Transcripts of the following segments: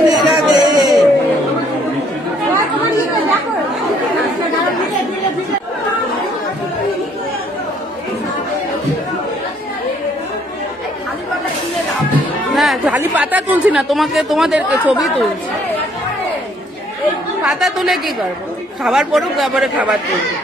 রাধে রাধে। না খালি পাতা তুলছি না, তোমাদেরকে ছবি তুলছি। পাতা তুলে কি করবো? খাবার পড়ুক, তারপরে খাবার তুলবো।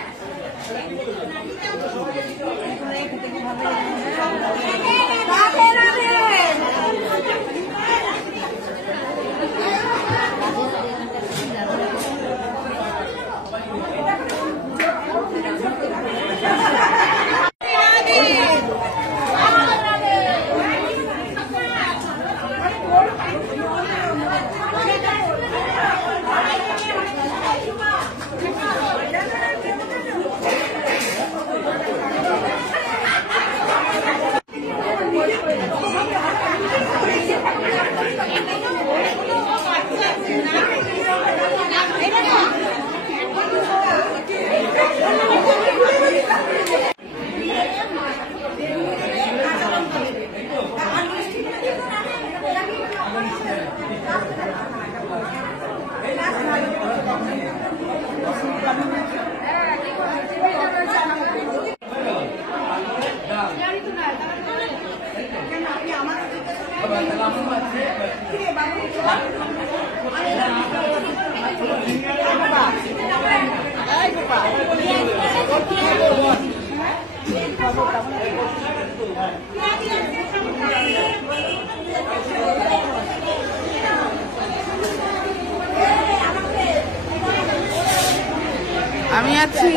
আমি আছি।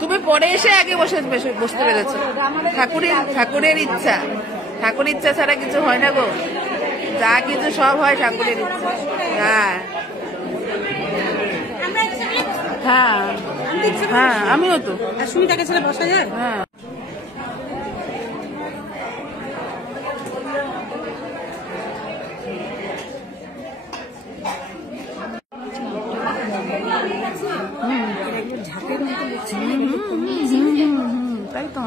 তুমি পরে এসে আগে বসতে পেরেছো। ঠাকুরের ইচ্ছা, ঠাকুরের ইচ্ছা ছাড়া কিছু হয় না গো। যা কিছু সব হয় ঠাকুরের ইচ্ছা। হ্যাঁ হ্যাঁ হ্যাঁ, আমিও তো। সুমিতাকে ছেড়ে বসা যায়? হ্যাঁ। তাই তো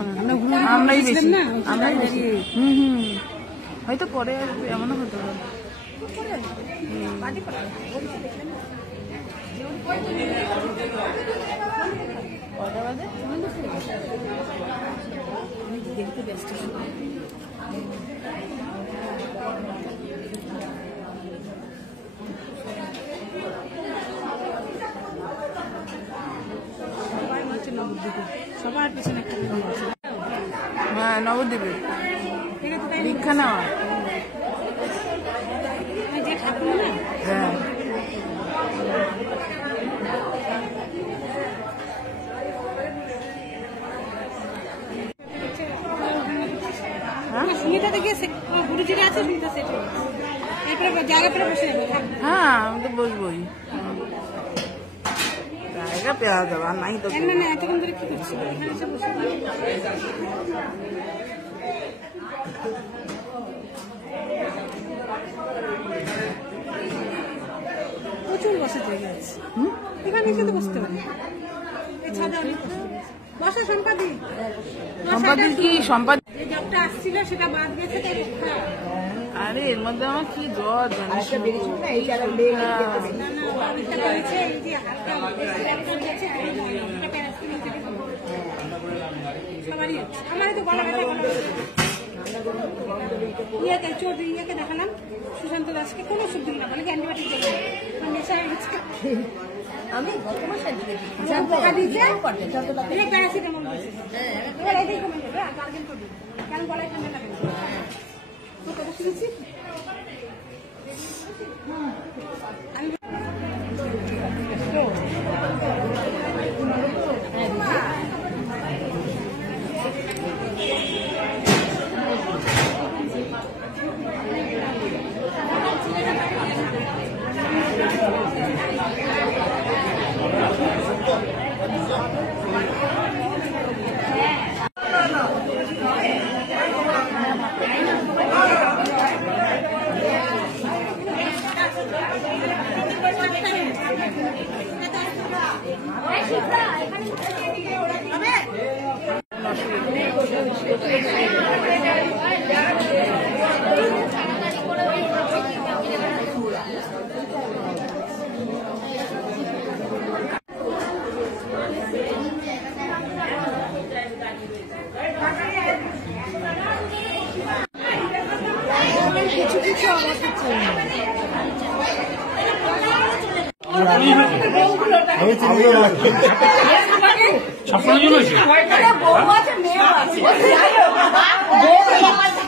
আমরাই বেশি, আমরাই বেশি। হয়তো পরে আসবে, এমনও হতে পারে। সবার পিছনে হ্যাঁ, নবদ্বীপে দীক্ষা নেওয়া। হ্যাঁ হ্যাঁ, আমি তো বসবোই। জায়গা পেয়ে যাবো আর নাই তো। প্রচুর বসার জায়গা আছে, এখানে এসে তো বসতে পারে। বসা সম্পাদিক, সম্পাদিক কি সম্পাদিক জবটা আসছিল সেটা বাদ গেছে। আরে এর মধ্যে আমার কি জ্বর জানিস? ইয়েকে দেখালাম সুশান্ত দাসকে, কোনো ওষুধ দিল না, মানে অ্যান্টিবায়োটিক দিল না। আমি গত মাসে প্যারাসিটামল কেন বলাই ঠান্ডা লাগে না তো কথা শুনেছি। আমি কিছু কিছু আমাকে আমি চিনি না ছাপ্পান্ন জন হয়েছে বউ আছে মেয়েও আছে